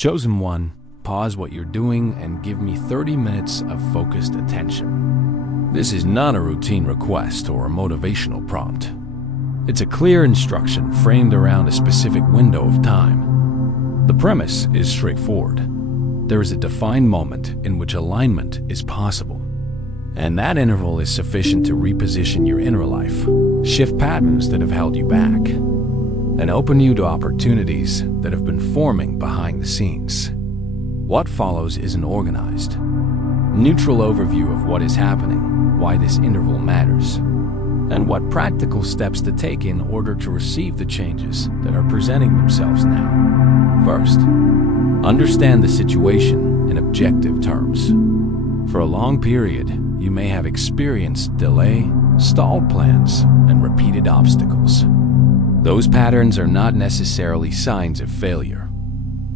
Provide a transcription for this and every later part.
Chosen 1. Pause what you're doing and give me 30 minutes of focused attention. This is not a routine request or a motivational prompt. It's a clear instruction framed around a specific window of time. The premise is straightforward. There is a defined moment in which alignment is possible, and that interval is sufficient to reposition your inner life, shift patterns that have held you back, and open you to opportunities that have been forming behind the scenes. What follows is an organized, neutral overview of what is happening, why this interval matters, and what practical steps to take in order to receive the changes that are presenting themselves now. First, understand the situation in objective terms. For a long period, you may have experienced delay, stalled plans, and repeated obstacles. Those patterns are not necessarily signs of failure.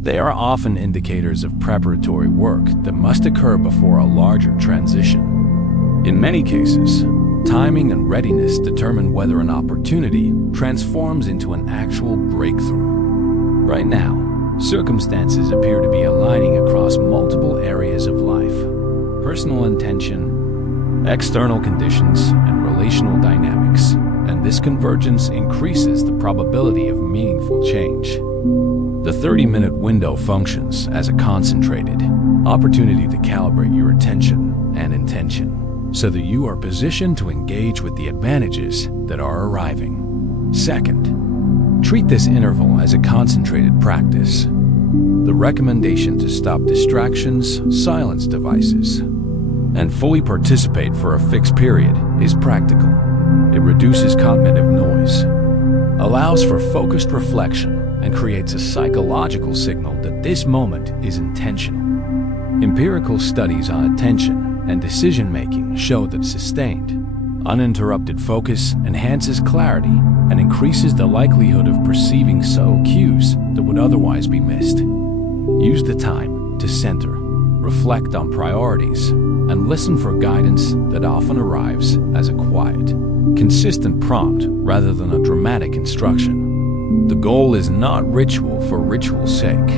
They are often indicators of preparatory work that must occur before a larger transition. In many cases, timing and readiness determine whether an opportunity transforms into an actual breakthrough. Right now, circumstances appear to be aligning across multiple areas of life: personal intention, external conditions, and relational dynamics, and this convergence increases the probability of meaningful change. The 30-minute window functions as a concentrated opportunity to calibrate your attention and intention so that you are positioned to engage with the advantages that are arriving. Second, treat this interval as a concentrated practice. The recommendation to stop distractions, silence devices, and fully participate for a fixed period is practical. It reduces cognitive noise, allows for focused reflection, and creates a psychological signal that this moment is intentional. Empirical studies on attention and decision-making show that sustained, uninterrupted focus enhances clarity and increases the likelihood of perceiving subtle cues that would otherwise be missed. Use the time to center, reflect on priorities, and listen for guidance that often arrives as a quiet, consistent prompt rather than a dramatic instruction. The goal is not ritual for ritual's sake.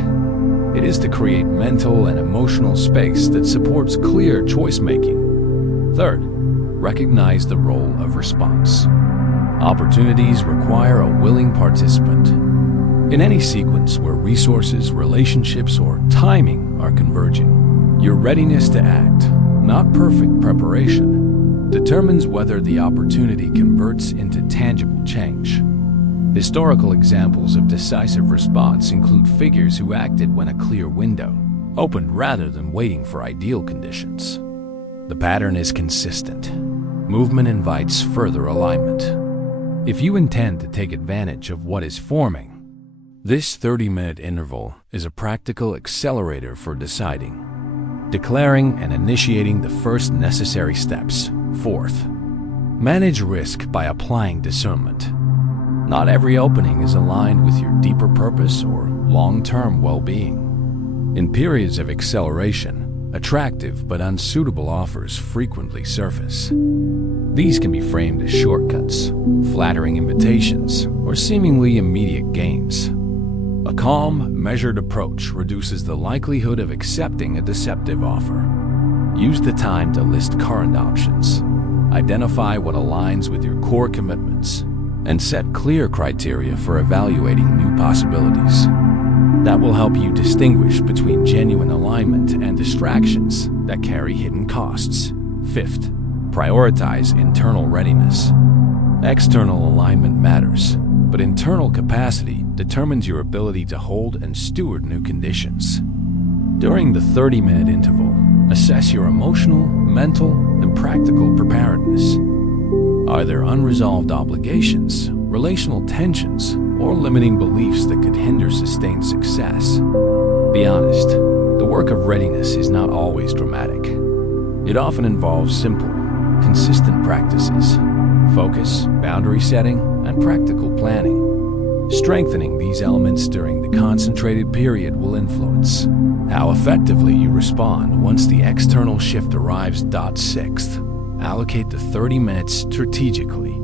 It is to create mental and emotional space that supports clear choice-making. Third, recognize the role of response. Opportunities require a willing participant. In any sequence where resources, relationships, or timing are converging, your readiness to act, not perfect preparation, determines whether the opportunity converts into tangible change. Historical examples of decisive response include figures who acted when a clear window opened rather than waiting for ideal conditions. The pattern is consistent. Movement invites further alignment. If you intend to take advantage of what is forming, this 30-minute interval is a practical accelerator for deciding, declaring, and initiating the first necessary steps. Fourth, manage risk by applying discernment. Not every opening is aligned with your deeper purpose or long-term well-being. In periods of acceleration, attractive but unsuitable offers frequently surface. These can be framed as shortcuts, flattering invitations, or seemingly immediate gains. A calm, measured approach reduces the likelihood of accepting a deceptive offer. Use the time to list current options, identify what aligns with your core commitments, and set clear criteria for evaluating new possibilities. That will help you distinguish between genuine alignment and distractions that carry hidden costs. Fifth, prioritize internal readiness. External alignment matters, but internal capacity determines your ability to hold and steward new conditions. During the 30-minute interval, assess your emotional, mental, and practical preparedness. Are there unresolved obligations, relational tensions, or limiting beliefs that could hinder sustained success? Be honest, the work of readiness is not always dramatic. It often involves simple, consistent practices, focus, boundary setting, and practical planning. Strengthening these elements during the concentrated period will influence how effectively you respond once the external shift arrives. Sixth, allocate the 30 minutes strategically.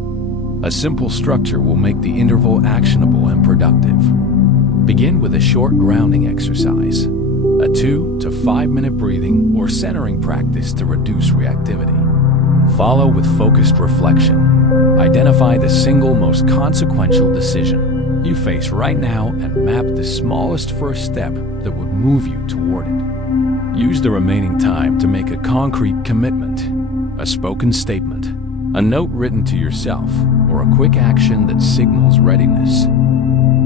A simple structure will make the interval actionable and productive. Begin with a short grounding exercise. a 2 to 5 minute breathing or centering practice to reduce reactivity. Follow with focused reflection. Identify the single most consequential decision you face right now and map the smallest first step that would move you toward it. Use the remaining time to make a concrete commitment, a spoken statement, a note written to yourself, or a quick action that signals readiness.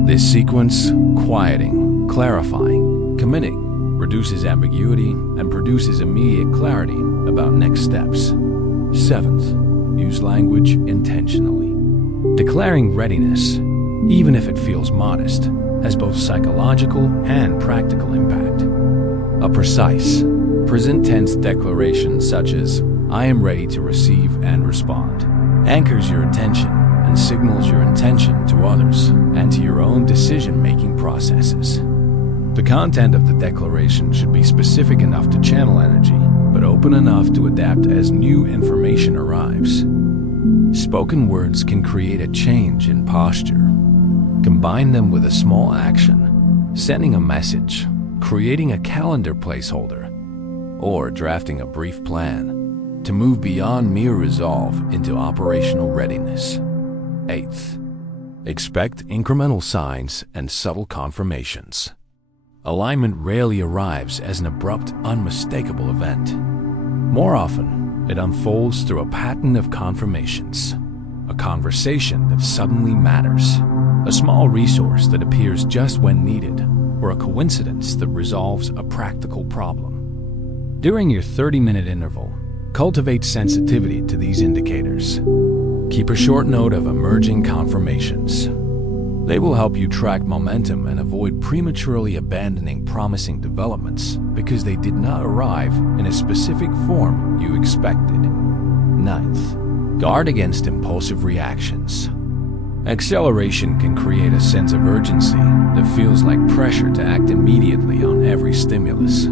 This sequence, quieting, clarifying, committing, reduces ambiguity and produces immediate clarity about next steps. 7th, use language intentionally. Declaring readiness, even if it feels modest, has both psychological and practical impact. A precise, present tense declaration such as, "I am ready to receive and respond," anchors your attention and signals your intention to others and to your own decision-making processes. The content of the declaration should be specific enough to channel energy, but open enough to adapt as new information arrives. Spoken words can create a change in posture. Combine them with a small action, sending a message, creating a calendar placeholder, or drafting a brief plan to move beyond mere resolve into operational readiness. 8th, expect incremental signs and subtle confirmations. Alignment rarely arrives as an abrupt, unmistakable event. More often, it unfolds through a pattern of confirmations. A conversation that suddenly matters, a small resource that appears just when needed, or a coincidence that resolves a practical problem. During your 30-minute interval, cultivate sensitivity to these indicators. Keep a short note of emerging confirmations. They will help you track momentum and avoid prematurely abandoning promising developments because they did not arrive in a specific form you expected. 9th, guard against impulsive reactions. Acceleration can create a sense of urgency that feels like pressure to act immediately on every stimulus.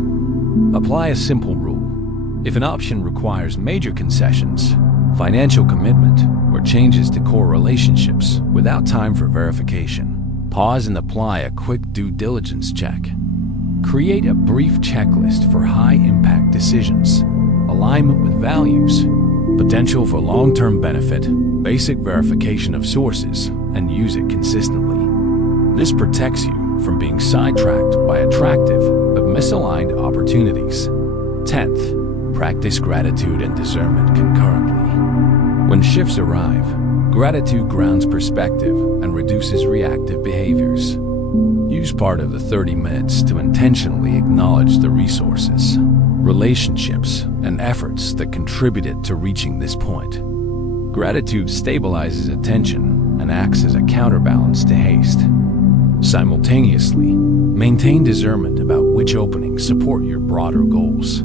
Apply a simple rule. If an option requires major concessions, financial commitment, or changes to core relationships without time for verification, pause and apply a quick due diligence check. Create a brief checklist for high-impact decisions, alignment with values, potential for long-term benefit, basic verification of sources, and use it consistently. This protects you from being sidetracked by attractive but misaligned opportunities. 10th, practice gratitude and discernment concurrently. When shifts arrive, gratitude grounds perspective and reduces reactive behaviors. Use part of the 30 minutes to intentionally acknowledge the resources, relationships, and efforts that contributed to reaching this point. Gratitude stabilizes attention and acts as a counterbalance to haste. Simultaneously, maintain discernment about which openings support your broader goals.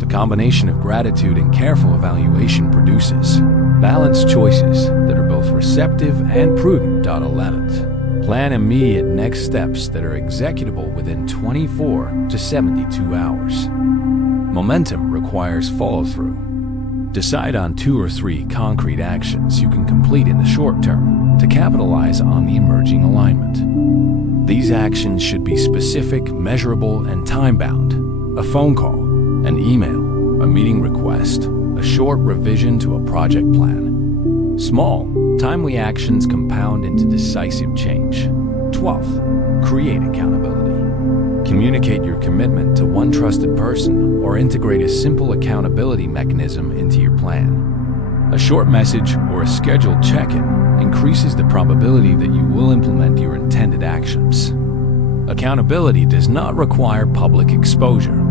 The combination of gratitude and careful evaluation produces balanced choices that are both receptive and prudent. 11th, plan immediate next steps that are executable within 24 to 72 hours. Momentum requires follow-through. Decide on 2 or 3 concrete actions you can complete in the short term to capitalize on the emerging alignment. These actions should be specific, measurable, and time-bound. A phone call, an email, a meeting request, a short revision to a project plan. Small, timely actions compound into decisive change. 12th, create accountability. Communicate your commitment to one trusted person or integrate a simple accountability mechanism into your plan. A short message or a scheduled check-in increases the probability that you will implement your intended actions. Accountability does not require public exposure.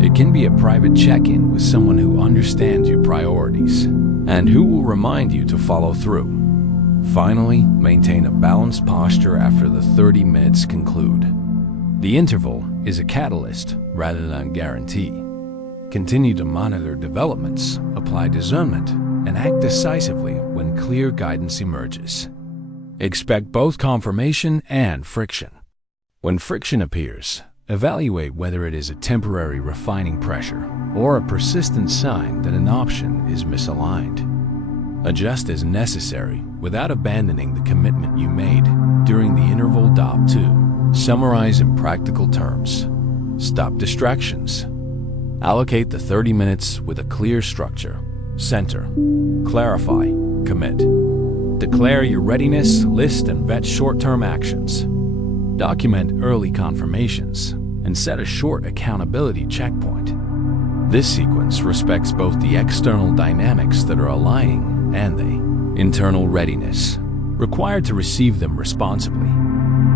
It can be a private check-in with someone who understands your priorities and who will remind you to follow through. Finally, maintain a balanced posture after the 30 minutes conclude. The interval is a catalyst rather than a guarantee. Continue to monitor developments, apply discernment, and act decisively when clear guidance emerges. Expect both confirmation and friction. When friction appears, evaluate whether it is a temporary refining pressure or a persistent sign that an option is misaligned. Adjust as necessary without abandoning the commitment you made during the interval. 2. Summarize in practical terms. Stop distractions. Allocate the 30 minutes with a clear structure. Center, clarify, commit. Declare your readiness, list and vet short-term actions. Document early confirmations and set a short accountability checkpoint. This sequence respects both the external dynamics that are aligning and the internal readiness required to receive them responsibly.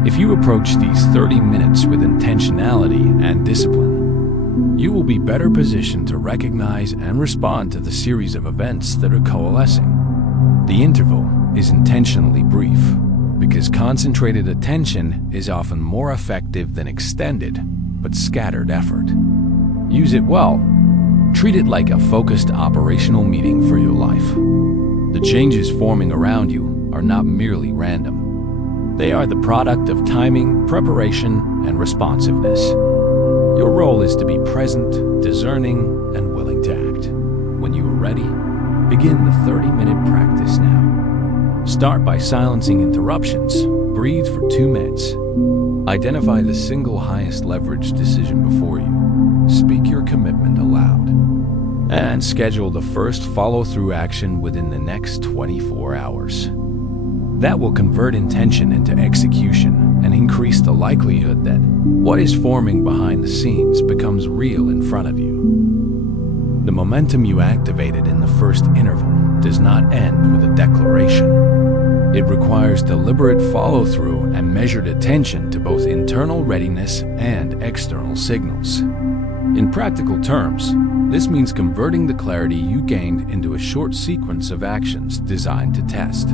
If you approach these 30 minutes with intentionality and discipline, you will be better positioned to recognize and respond to the series of events that are coalescing. The interval is intentionally brief because concentrated attention is often more effective than extended but scattered effort. Use it well. Treat it like a focused operational meeting for your life. The changes forming around you are not merely random. They are the product of timing, preparation, and responsiveness. Your role is to be present, discerning, and willing to act. When you are ready, begin the 30-minute practice now. Start by silencing interruptions. Breathe for 2 minutes. Identify the single highest leverage decision before you. Speak your commitment aloud. And schedule the first follow-through action within the next 24 hours. That will convert intention into execution and increase the likelihood that what is forming behind the scenes becomes real in front of you. The momentum you activated in the first interval does not end with a declaration. It requires deliberate follow-through and measured attention to both internal readiness and external signals. In practical terms, this means converting the clarity you gained into a short sequence of actions designed to test,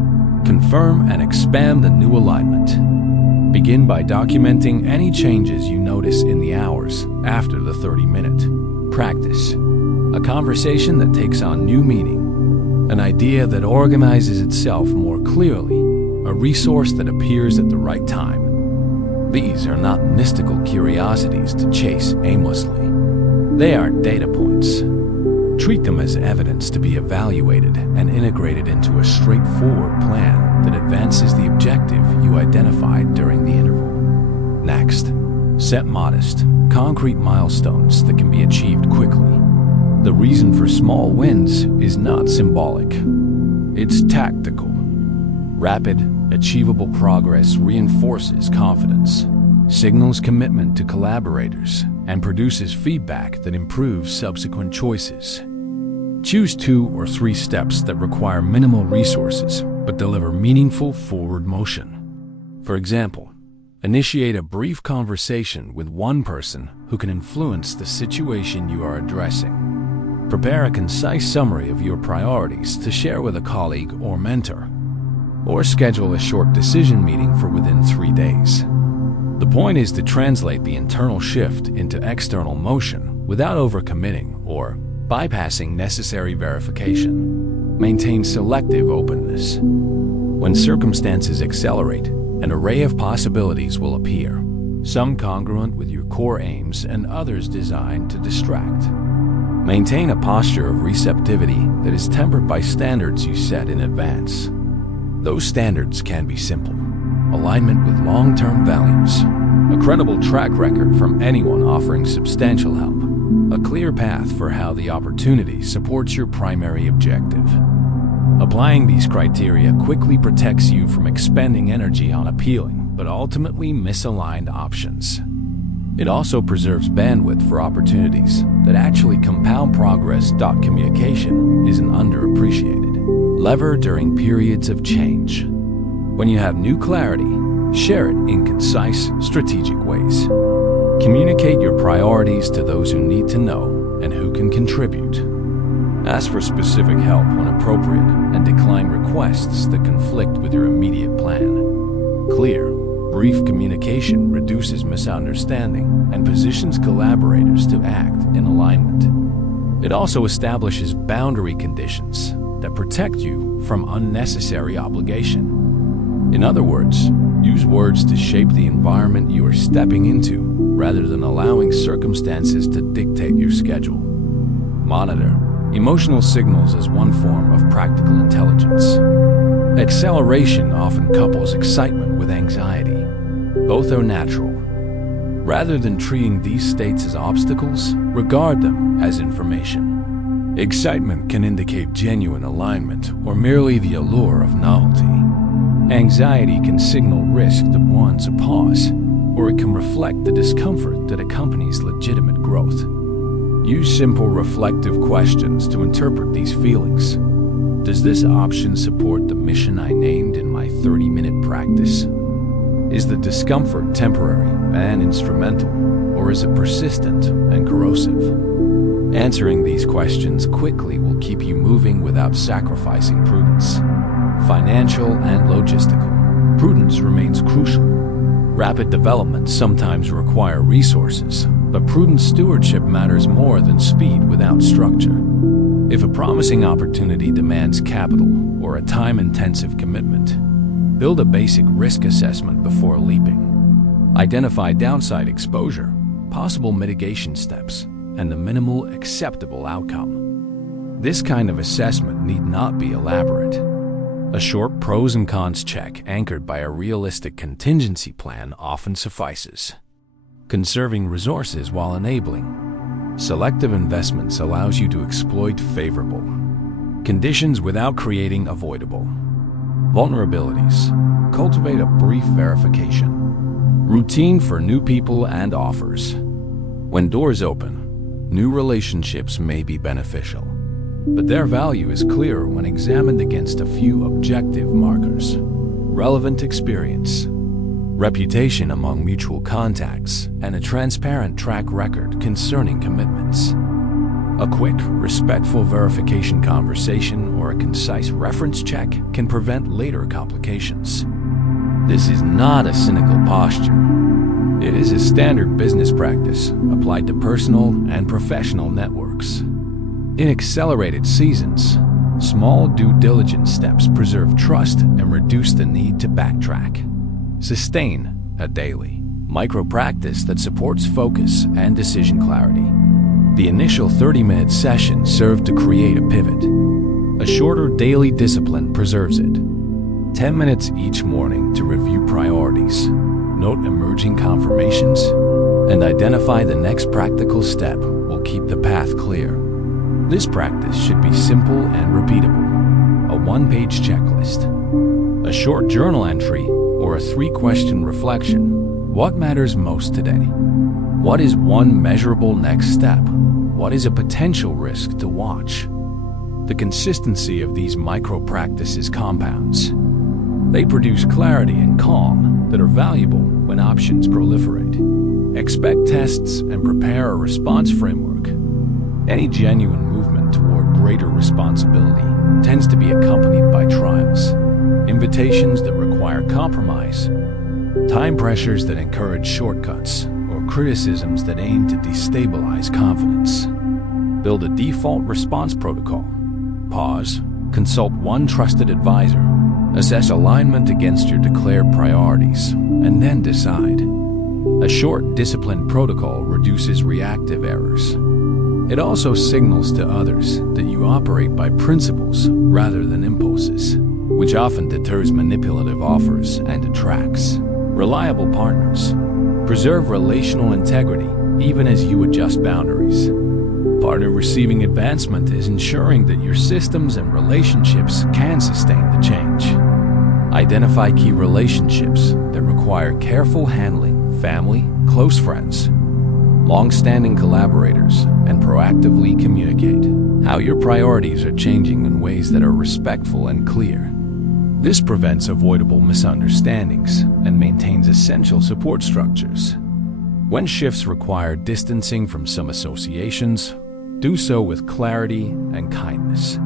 confirm, and expand the new alignment. Begin by documenting any changes you notice in the hours after the 30-minute practice. A conversation that takes on new meaning, an idea that organizes itself more clearly, a resource that appears at the right time. These are not mystical curiosities to chase aimlessly. They are data points. Treat them as evidence to be evaluated and integrated into a straightforward plan that advances the objective you identified during the interval. Next, set modest, concrete milestones that can be achieved quickly. The reason for small wins is not symbolic. It's tactical. Rapid, achievable progress reinforces confidence, signals commitment to collaborators, and produces feedback that improves subsequent choices. Choose 2 or 3 steps that require minimal resources but deliver meaningful forward motion. For example, initiate a brief conversation with one person who can influence the situation you are addressing. Prepare a concise summary of your priorities to share with a colleague or mentor, or schedule a short decision meeting for within 3 days. The point is to translate the internal shift into external motion without overcommitting or bypassing necessary verification. Maintain selective openness. When circumstances accelerate, an array of possibilities will appear, some congruent with your core aims and others designed to distract. Maintain a posture of receptivity that is tempered by standards you set in advance. Those standards can be simple: alignment with long-term values, a credible track record from anyone offering substantial help, a clear path for how the opportunity supports your primary objective. Applying these criteria quickly protects you from expending energy on appealing but ultimately misaligned options. It also preserves bandwidth for opportunities that actually compound progress. Communication is an underappreciated lever during periods of change. When you have new clarity, share it in concise, strategic ways. Communicate your priorities to those who need to know and who can contribute. Ask for specific help when appropriate and decline requests that conflict with your immediate plan. Clear, brief communication reduces misunderstanding and positions collaborators to act in alignment. It also establishes boundary conditions that protect you from unnecessary obligation. In other words, use words to shape the environment you are stepping into rather than allowing circumstances to dictate your schedule. Monitor emotional signals as one form of practical intelligence. Acceleration often couples excitement with anxiety. Both are natural. Rather than treating these states as obstacles, regard them as information. Excitement can indicate genuine alignment or merely the allure of novelty. Anxiety can signal risk that warrants a pause, or it can reflect the discomfort that accompanies legitimate growth. Use simple reflective questions to interpret these feelings. Does this option support the mission I named in my 30-minute practice? Is the discomfort temporary and instrumental, or is it persistent and corrosive? Answering these questions quickly will keep you moving without sacrificing prudence. Financial and logistical. Prudence remains crucial. Rapid developments sometimes require resources, but prudent stewardship matters more than speed without structure. If a promising opportunity demands capital or a time-intensive commitment, build a basic risk assessment before leaping. Identify downside exposure, possible mitigation steps, and the minimal acceptable outcome. This kind of assessment need not be elaborate. A short pros and cons check anchored by a realistic contingency plan often suffices. Conserving resources while enabling. Selective investments allows you to exploit favorable conditions without creating avoidable vulnerabilities. Cultivate a brief verification. Routine for new people and offers. When doors open, new relationships may be beneficial, but their value is clearer when examined against a few objective markers. Relevant experience, reputation among mutual contacts, and a transparent track record concerning commitments. A quick, respectful verification conversation or a concise reference check can prevent later complications. This is not a cynical posture. It is a standard business practice applied to personal and professional networks. In accelerated seasons, small due diligence steps preserve trust and reduce the need to backtrack. Sustain a daily micro-practice that supports focus and decision clarity. The initial 30-minute session served to create a pivot. A shorter daily discipline preserves it. 10 minutes each morning to review priorities, note emerging confirmations, and identify the next practical step will keep the path clear. This practice should be simple and repeatable. A one-page checklist, a short journal entry, or a 3-question reflection. What matters most today? What is one measurable next step? What is a potential risk to watch? The consistency of these micro-practices compounds. They produce clarity and calm that are valuable when options proliferate. Expect tests and prepare a response framework. Any genuine movement toward greater responsibility tends to be accompanied by trials, invitations that require compromise, time pressures that encourage shortcuts, or criticisms that aim to destabilize confidence. Build a default response protocol. Pause, consult one trusted advisor, assess alignment against your declared priorities, and then decide. A short, disciplined protocol reduces reactive errors. It also signals to others that you operate by principles rather than impulses, which often deters manipulative offers and attracts reliable partners. Preserve relational integrity even as you adjust boundaries. Part of receiving advancement is ensuring that your systems and relationships can sustain the change. Identify key relationships that require careful handling: family, close friends, long-standing collaborators, and proactively communicate how your priorities are changing in ways that are respectful and clear. This prevents avoidable misunderstandings and maintains essential support structures. When shifts require distancing from some associations, do so with clarity and kindness.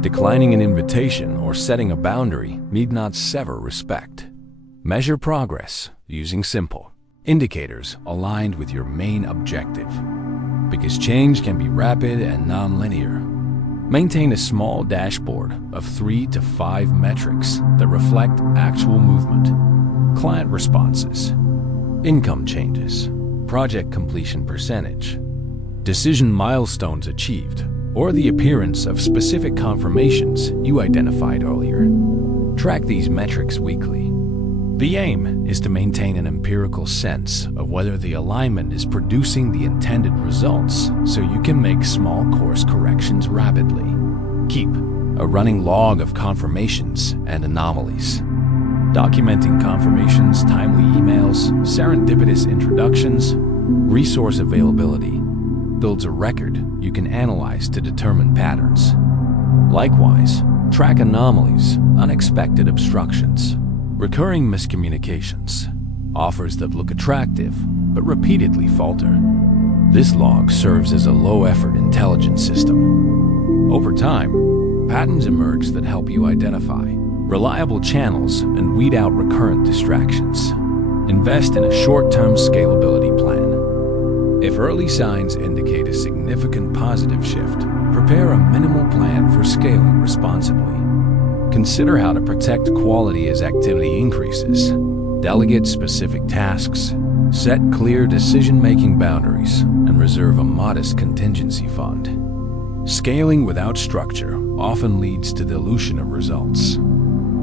Declining an invitation or setting a boundary need not sever respect. Measure progress using simple indicators aligned with your main objective, because change can be rapid and non-linear. Maintain a small dashboard of 3 to 5 metrics that reflect actual movement: client responses, income changes, project completion percentage, decision milestones achieved, or the appearance of specific confirmations you identified earlier. Track these metrics weekly. The aim is to maintain an empirical sense of whether the alignment is producing the intended results so you can make small course corrections rapidly. Keep a running log of confirmations and anomalies. Documenting confirmations, timely emails, serendipitous introductions, resource availability builds a record you can analyze to determine patterns. Likewise, track anomalies, unexpected obstructions, recurring miscommunications, offers that look attractive but repeatedly falter. This log serves as a low-effort intelligence system. Over time, patterns emerge that help you identify reliable channels and weed out recurrent distractions. Invest in a short-term scalability plan. If early signs indicate a significant positive shift, prepare a minimal plan for scaling responsibly. Consider how to protect quality as activity increases. Delegate specific tasks, set clear decision-making boundaries, and reserve a modest contingency fund. Scaling without structure often leads to dilution of results.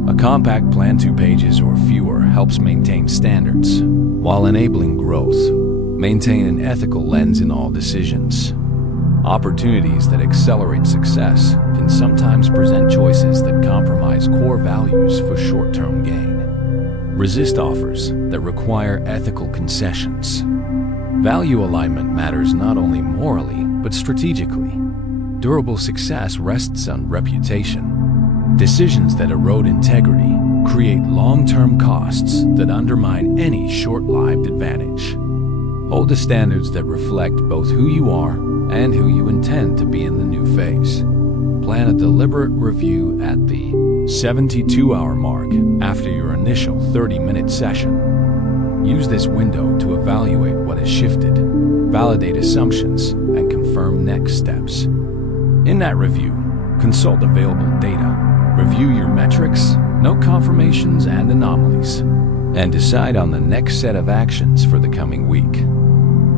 A compact plan, 2 pages or fewer, helps maintain standards, while enabling growth. Maintain an ethical lens in all decisions. Opportunities that accelerate success can sometimes present choices that compromise core values for short-term gain. Resist offers that require ethical concessions. Value alignment matters not only morally, but strategically. Durable success rests on reputation. Decisions that erode integrity create long-term costs that undermine any short-lived advantage. Hold the standards that reflect both who you are and who you intend to be in the new phase. Plan a deliberate review at the 72-hour mark after your initial 30-minute session. Use this window to evaluate what has shifted, validate assumptions, and confirm next steps. In that review, consult available data, review your metrics, note confirmations and anomalies, and decide on the next set of actions for the coming week.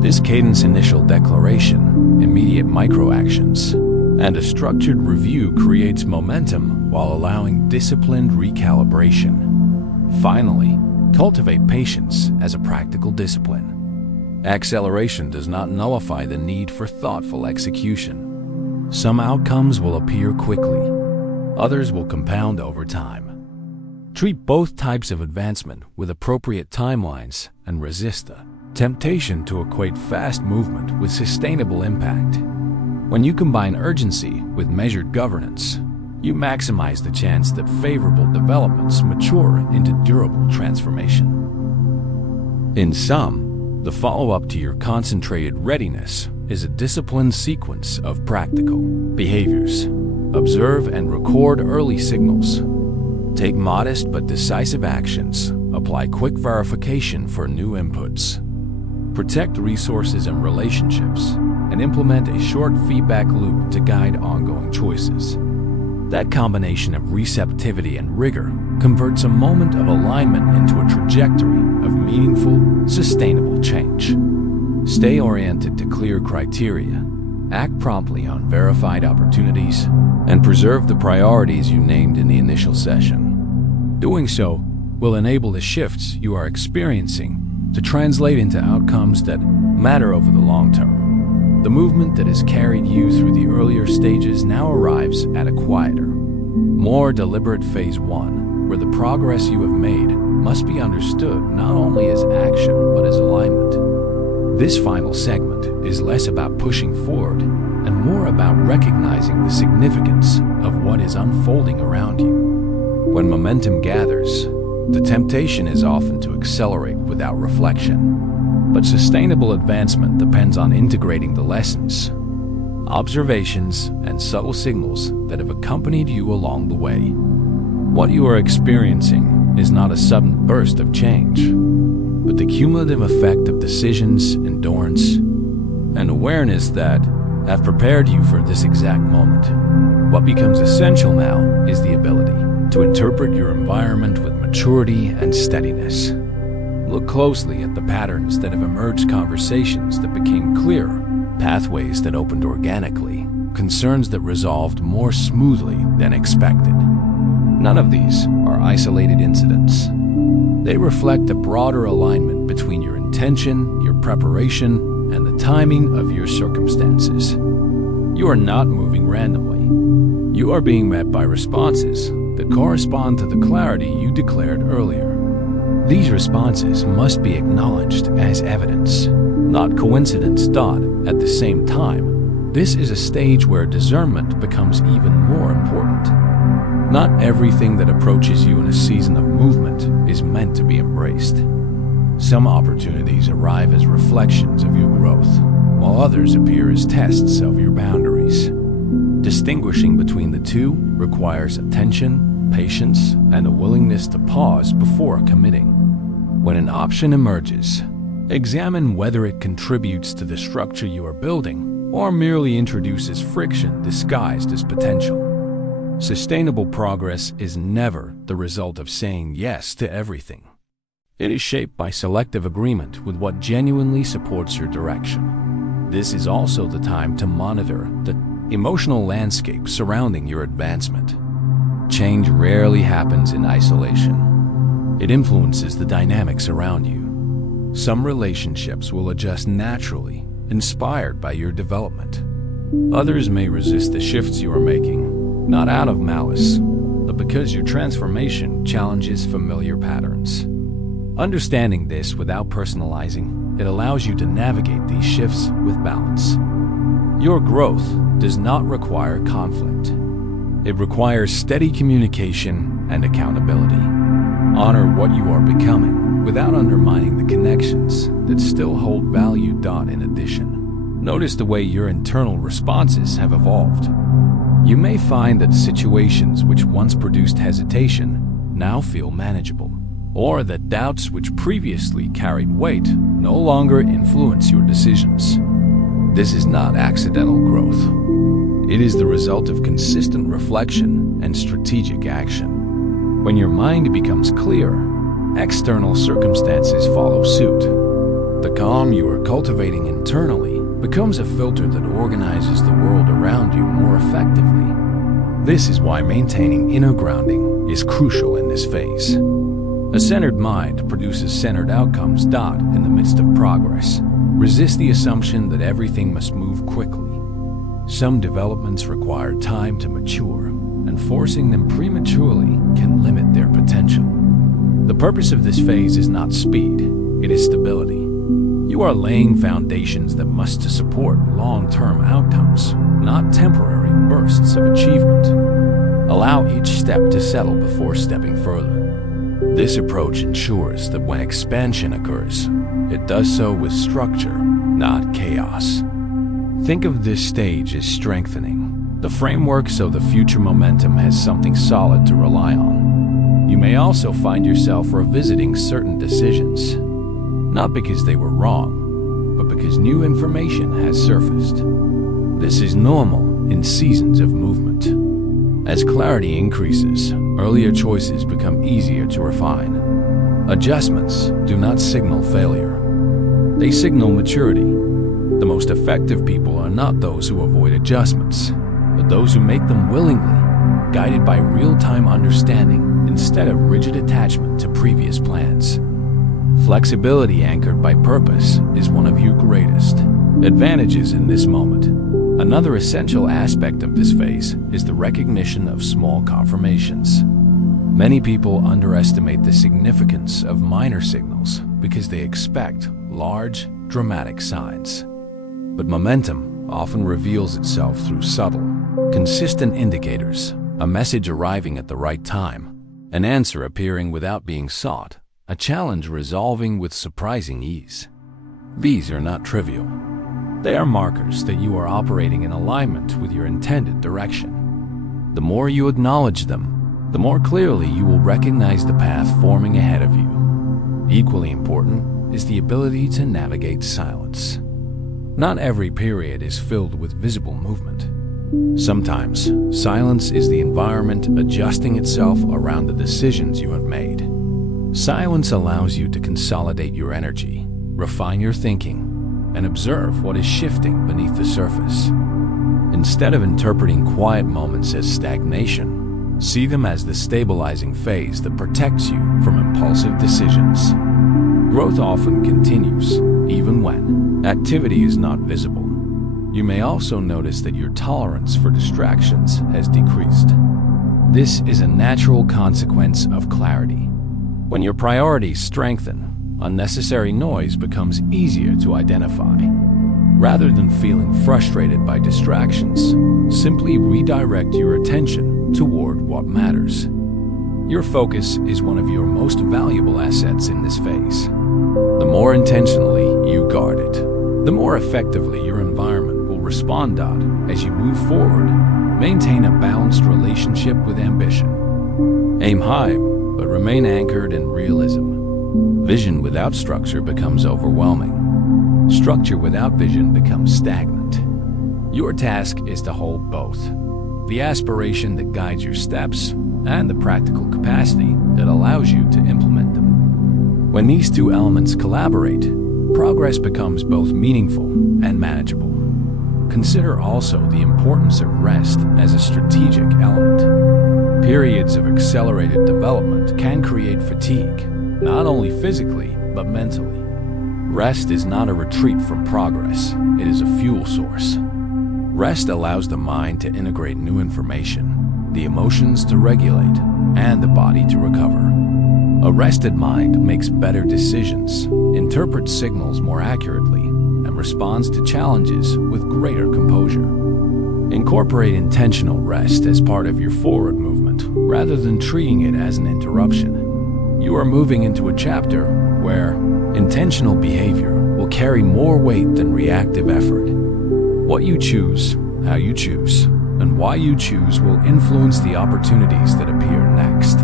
This cadence initial declaration, immediate micro-actions, and a structured review creates momentum while allowing disciplined recalibration. Finally, cultivate patience as a practical discipline. Acceleration does not nullify the need for thoughtful execution. Some outcomes will appear quickly, others will compound over time. Treat both types of advancement with appropriate timelines and resist the temptation to equate fast movement with sustainable impact. When you combine urgency with measured governance, you maximize the chance that favorable developments mature into durable transformation. In sum, the follow-up to your concentrated readiness is a disciplined sequence of practical behaviors. Observe and record early signals. Take modest but decisive actions. Apply quick verification for new inputs. Protect resources and relationships, and implement a short feedback loop to guide ongoing choices. That combination of receptivity and rigor converts a moment of alignment into a trajectory of meaningful, sustainable change. Stay oriented to clear criteria, act promptly on verified opportunities, and preserve the priorities you named in the initial session. Doing so will enable the shifts you are experiencing to translate into outcomes that matter over the long term. The movement that has carried you through the earlier stages now arrives at a quieter, more deliberate phase 1, where the progress you have made must be understood not only as action but as alignment. This final segment is less about pushing forward and more about recognizing the significance of what is unfolding around you. When momentum gathers, the temptation is often to accelerate without reflection. But sustainable advancement depends on integrating the lessons, observations, and subtle signals that have accompanied you along the way. What you are experiencing is not a sudden burst of change, but the cumulative effect of decisions, endurance, and awareness that have prepared you for this exact moment. What becomes essential now is the ability to interpret your environment with maturity and steadiness. Look closely at the patterns that have emerged, conversations that became clearer, pathways that opened organically, concerns that resolved more smoothly than expected. None of these are isolated incidents. They reflect a broader alignment between your intention, your preparation, and the timing of your circumstances. You are not moving randomly. You are being met by responses that correspond to the clarity you declared earlier. These responses must be acknowledged as evidence, not coincidence. At the same time, this is a stage where discernment becomes even more important. Not everything that approaches you in a season of movement is meant to be embraced. Some opportunities arrive as reflections of your growth, while others appear as tests of your boundaries. Distinguishing between the two requires attention, patience, and a willingness to pause before committing. When an option emerges, examine whether it contributes to the structure you are building or merely introduces friction disguised as potential. Sustainable progress is never the result of saying yes to everything. It is shaped by selective agreement with what genuinely supports your direction. This is also the time to monitor the emotional landscape surrounding your advancement. Change rarely happens in isolation. It influences the dynamics around you. Some relationships will adjust naturally, inspired by your development. Others may resist the shifts you are making, not out of malice, but because your transformation challenges familiar patterns. Understanding this without personalizing, it allows you to navigate these shifts with balance. Your growth does not require conflict. It requires steady communication and accountability. Honor what you are becoming without undermining the connections that still hold value. In addition, notice the way your internal responses have evolved. You may find that situations which once produced hesitation now feel manageable, or that doubts which previously carried weight no longer influence your decisions. This is not accidental growth. It is the result of consistent reflection and strategic action. When your mind becomes clear, external circumstances follow suit. The calm you are cultivating internally becomes a filter that organizes the world around you more effectively. This is why maintaining inner grounding is crucial in this phase. A centered mind produces centered outcomes. In the midst of progress, resist the assumption that everything must move quickly. Some developments require time to mature, and forcing them prematurely can limit their potential. The purpose of this phase is not speed, it is stability. You are laying foundations that must support long-term outcomes, not temporary bursts of achievement. Allow each step to settle before stepping further. This approach ensures that when expansion occurs, it does so with structure, not chaos. Think of this stage as strengthening the framework so the future momentum has something solid to rely on. You may also find yourself revisiting certain decisions, not because they were wrong, but because new information has surfaced. This is normal in seasons of movement. As clarity increases, earlier choices become easier to refine. Adjustments do not signal failure. They signal maturity. The most effective people are not those who avoid adjustments, but those who make them willingly, guided by real-time understanding instead of rigid attachment to previous plans. Flexibility anchored by purpose is one of your greatest advantages in this moment. Another essential aspect of this phase is the recognition of small confirmations. Many people underestimate the significance of minor signals because they expect large, dramatic signs. But momentum often reveals itself through subtle, consistent indicators, a message arriving at the right time, an answer appearing without being sought, a challenge resolving with surprising ease. These are not trivial. They are markers that you are operating in alignment with your intended direction. The more you acknowledge them, the more clearly you will recognize the path forming ahead of you. Equally important is the ability to navigate silence. Not every period is filled with visible movement. Sometimes, silence is the environment adjusting itself around the decisions you have made. Silence allows you to consolidate your energy, refine your thinking, and observe what is shifting beneath the surface. Instead of interpreting quiet moments as stagnation, See them as the stabilizing phase that protects you from impulsive decisions. Growth often continues, even when activity is not visible. You may also notice that your tolerance for distractions has decreased. This is a natural consequence of clarity. When your priorities strengthen, unnecessary noise becomes easier to identify. Rather than feeling frustrated by distractions, simply redirect your attention toward what matters. Your focus is one of your most valuable assets in this phase. The more intentionally you guard it, the more effectively your environment will respond. As you move forward, maintain a balanced relationship with ambition. Aim high, but remain anchored in realism. Vision without structure becomes overwhelming. Structure without vision becomes stagnant. Your task is to hold both: the aspiration that guides your steps and the practical capacity that allows you to implement them. When these two elements collaborate, progress becomes both meaningful and manageable. Consider also the importance of rest as a strategic element. Periods of accelerated development can create fatigue, not only physically, but mentally. Rest is not a retreat from progress, it is a fuel source. Rest allows the mind to integrate new information, the emotions to regulate, and the body to recover. A rested mind makes better decisions, interprets signals more accurately, and responds to challenges with greater composure. Incorporate intentional rest as part of your forward movement, rather than treating it as an interruption. You are moving into a chapter where intentional behavior will carry more weight than reactive effort. What you choose, how you choose, and why you choose will influence the opportunities that appear next.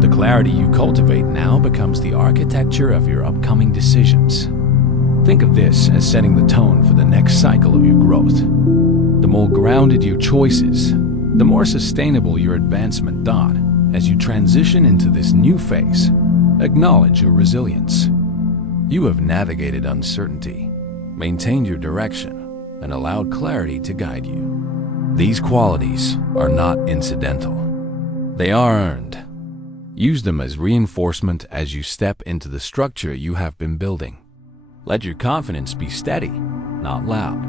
The clarity you cultivate now becomes the architecture of your upcoming decisions. Think of this as setting the tone for the next cycle of your growth. The more grounded your choices, the more sustainable your advancement. As you transition into this new phase, acknowledge your resilience. You have navigated uncertainty, maintained your direction, and allowed clarity to guide you. These qualities are not incidental. They are earned. Use them as reinforcement as you step into the structure you have been building. Let your confidence be steady, not loud.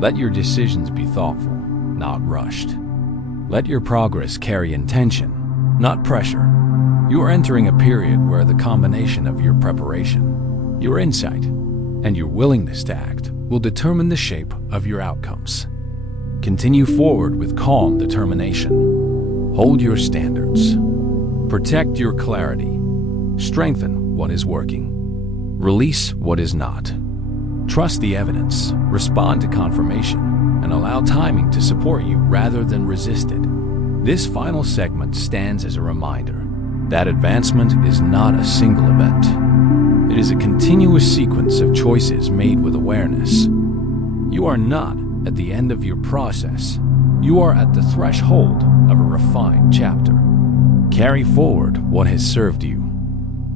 Let your decisions be thoughtful, not rushed. Let your progress carry intention, not pressure. You are entering a period where the combination of your preparation, your insight, and your willingness to act will determine the shape of your outcomes. Continue forward with calm determination. Hold your standards. Protect your clarity. Strengthen what is working. Release what is not. Trust the evidence, respond to confirmation, and allow timing to support you rather than resist it. This final segment stands as a reminder that advancement is not a single event. It is a continuous sequence of choices made with awareness. You are not at the end of your process. You are at the threshold of a refined chapter. Carry forward what has served you.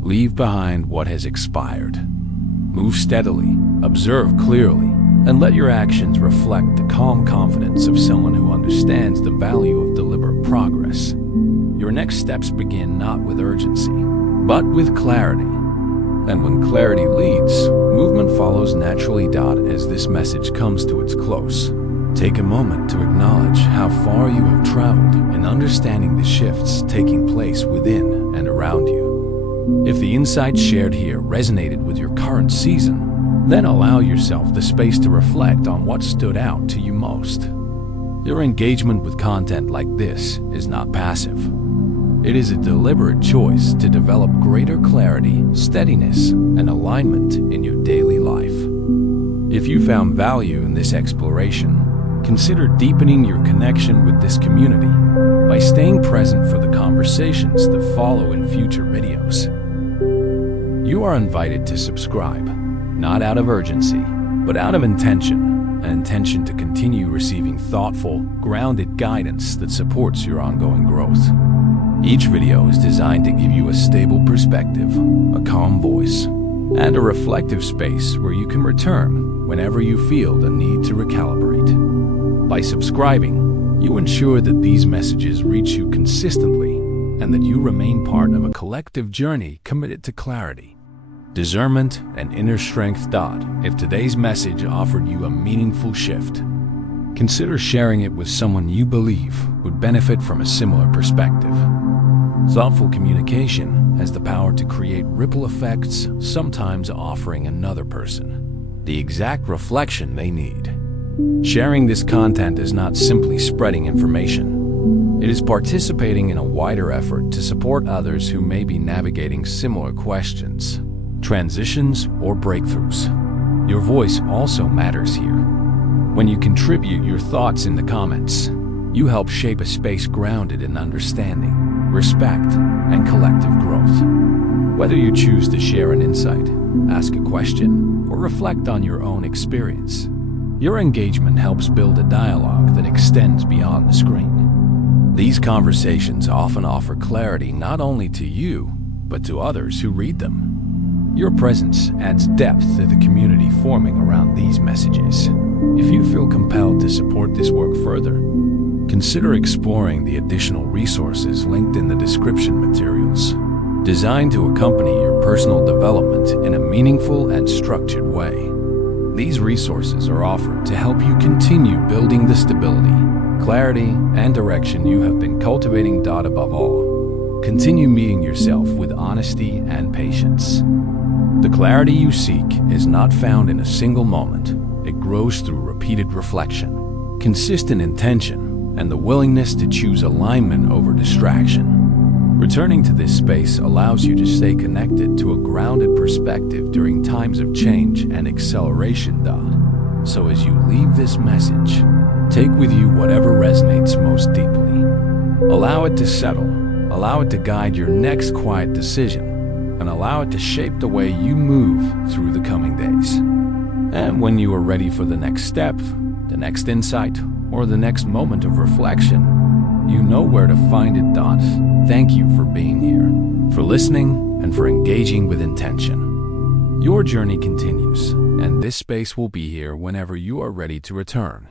Leave behind what has expired. Move steadily, observe clearly, and let your actions reflect the calm confidence of someone who understands the value of deliberate progress. Your next steps begin not with urgency, but with clarity. And when clarity leads, movement follows naturally. As this message comes to its close, take a moment to acknowledge how far you have traveled in understanding the shifts taking place within and around you. If the insights shared here resonated with your current season, then allow yourself the space to reflect on what stood out to you most. Your engagement with content like this is not passive. It is a deliberate choice to develop greater clarity, steadiness, and alignment in your daily life. If you found value in this exploration, consider deepening your connection with this community by staying present for the conversations that follow in future videos. You are invited to subscribe, not out of urgency, but out of intention, an intention to continue receiving thoughtful, grounded guidance that supports your ongoing growth. Each video is designed to give you a stable perspective, a calm voice, and a reflective space where you can return whenever you feel the need to recalibrate. By subscribing, You ensure that these messages reach you consistently and that you remain part of a collective journey committed to clarity, discernment, and inner strength. If today's message offered you a meaningful shift, consider sharing it with someone you believe would benefit from a similar perspective. Thoughtful communication has the power to create ripple effects, sometimes offering another person the exact reflection they need. Sharing this content is not simply spreading information. It is participating in a wider effort to support others who may be navigating similar questions, transitions, or breakthroughs. Your voice also matters here. When you contribute your thoughts in the comments, you help shape a space grounded in understanding, respect, and collective growth. Whether you choose to share an insight, ask a question, or reflect on your own experience, your engagement helps build a dialogue that extends beyond the screen. These conversations often offer clarity not only to you, but to others who read them. Your presence adds depth to the community forming around these messages. If you feel compelled to support this work further, consider exploring the additional resources linked in the description materials, designed to accompany your personal development in a meaningful and structured way. These resources are offered to help you continue building the stability, clarity, and direction you have been cultivating. Above all, continue meeting yourself with honesty and patience. The clarity you seek is not found in a single moment. It grows through repeated reflection, consistent intention, and the willingness to choose alignment over distraction. Returning to this space allows you to stay connected to a grounded perspective during times of change and acceleration. So as you leave this message, take with you whatever resonates most deeply. Allow it to settle, allow it to guide your next quiet decision, and allow it to shape the way you move through the coming days. And when you are ready for the next step, the next insight, or the next moment of reflection, you know where to find it. Thank you for being here, for listening, and for engaging with intention. Your journey continues, and this space will be here whenever you are ready to return.